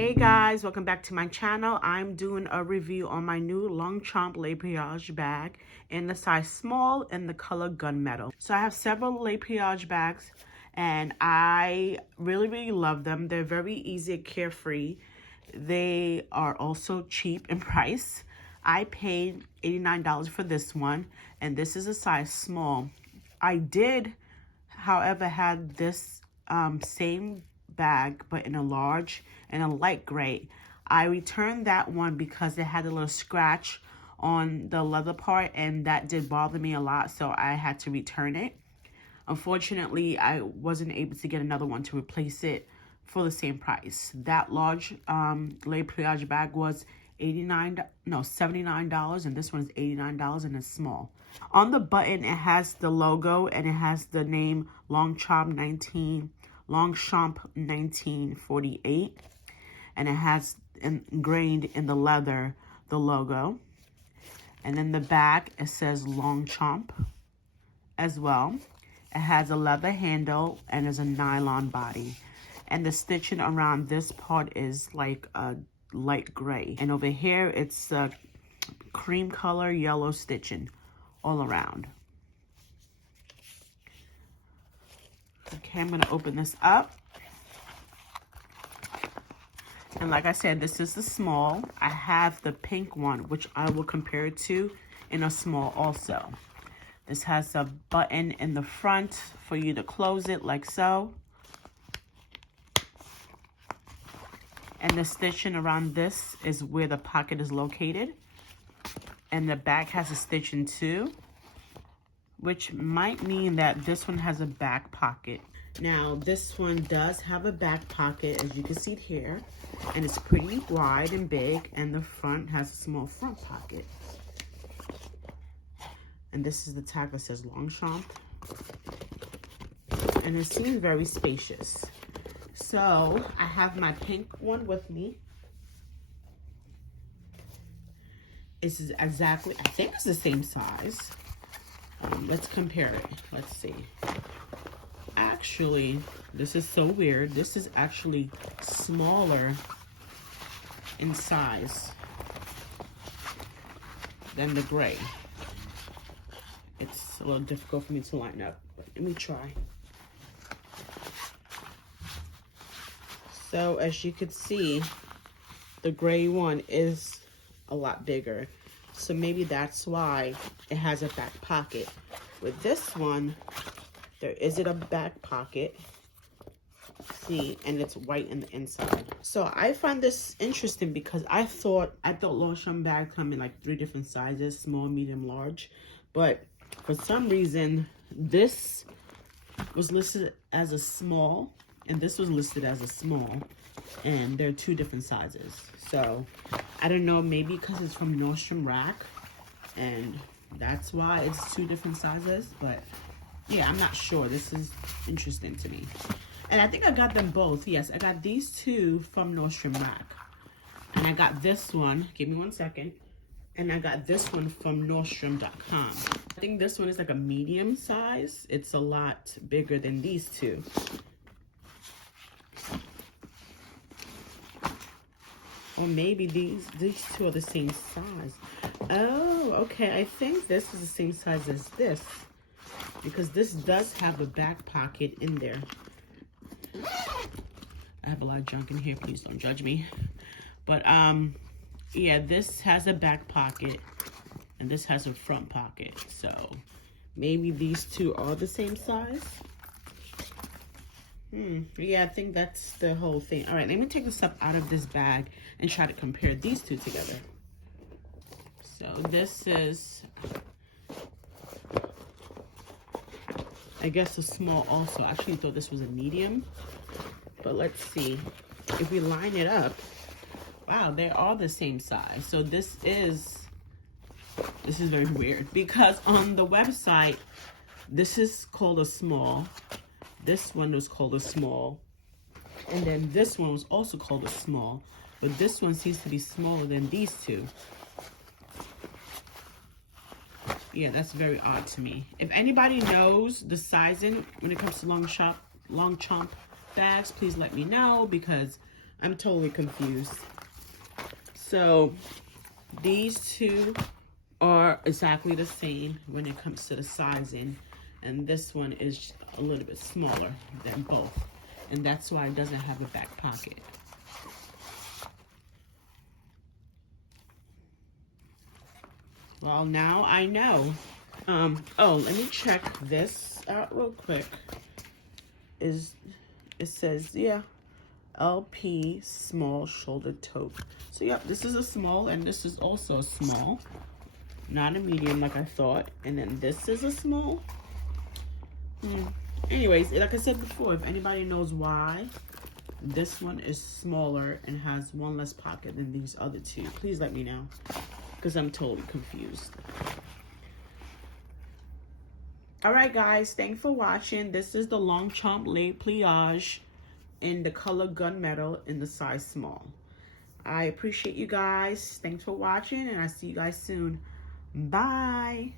Hey guys, welcome back to my channel. I'm doing a review on my new Longchamp Le Pliage bag in the size small in the color Gunmetal. So I have several Le Pliage bags and I really love them. They're very easy and carefree. They are also cheap in price. I paid $89 for this one and this is a size small. I did, however, had this same bag but in a large and a light gray. I returned that one because it had a little scratch on the leather part and that did bother me a lot, so I had to return it. Unfortunately, I wasn't able to get another one to replace it for the same price. That large Le Pliage bag was $79 and this one is $89 and it's small. On the button it has the logo and it has the name Longchamp 1948 and it has ingrained in the leather the logo, and then the back it says Longchamp as well. It has a leather handle and is a nylon body, and the stitching around this part is like a light gray, and over here it's a cream color yellow stitching all around. Okay, I'm gonna open this up. And like I said, this is the small. I have the pink one, which I will compare it to in a small also. This has a button in the front for you to close it like so. And the stitching around this is where the pocket is located. And the back has a stitching too, which might mean that this one has a back pocket. Now, this one does have a back pocket, as you can see here, and it's pretty wide and big, and the front has a small front pocket. And this is the tag that says Longchamp, and it seems very spacious. So, I have my pink one with me. This is exactly, I think it's the same size. Let's compare it. Let's see. Actually, this is so weird. This is actually smaller in size than the gray. It's a little difficult for me to line up, but let me try. So as you can see, the gray one is a lot bigger. So maybe that's why it has a back pocket. With this one, there isn't a back pocket. See, and it's white in the inside. So I find this interesting because I thought Longchamp bags come in like 3 different sizes, small, medium, large. But for some reason, this was listed as a small and this was listed as a small. And they're 2 different sizes. So I don't know, maybe because it's from Nordstrom Rack and that's why it's 2 different sizes, but yeah, I'm not sure. This is interesting to me. And I think I got them both. Yes, I got these 2 from Nordstrom Rack. And I got this one, give me 1 second. And I got this one from Nordstrom.com. I think this one is like a medium size. It's a lot bigger than these 2. Or maybe these 2 are the same size. Oh, okay. I think this is the same size as this, because this does have a back pocket in there. I have a lot of junk in here. Please don't judge me. But yeah, this has a back pocket and this has a front pocket. So maybe these 2 are the same size. Yeah, I think that's the whole thing. All right, let me take the stuff out of this bag and try to compare these 2 together. So this is, I guess, a small also. I actually thought this was a medium, but let's see. If we line it up, wow, they are the same size. So this is very weird because on the website, this is called a small. This one was called a small, and then this one was also called a small, but this one seems to be smaller than these 2. Yeah, that's very odd to me. If anybody knows the sizing when it comes to Longchamp bags, please let me know, because I'm totally confused. So these two are exactly the same when it comes to the sizing, and this one is a little bit smaller than both, and that's why it doesn't have a back pocket. Well, now I know. Oh, let me check this out real quick. It says, yeah, LP small shoulder tote. So yeah, this is a small, and this is also a small, not a medium like I thought. And then this is a small. Anyways, like I said before, if anybody knows why this one is smaller and has one less pocket than these other two, please let me know, because I'm totally confused. All right, guys, thanks for watching. This is the Longchamp Le Pliage in the color Gunmetal in the size small. I appreciate you guys. Thanks for watching, and I'll see you guys soon. Bye.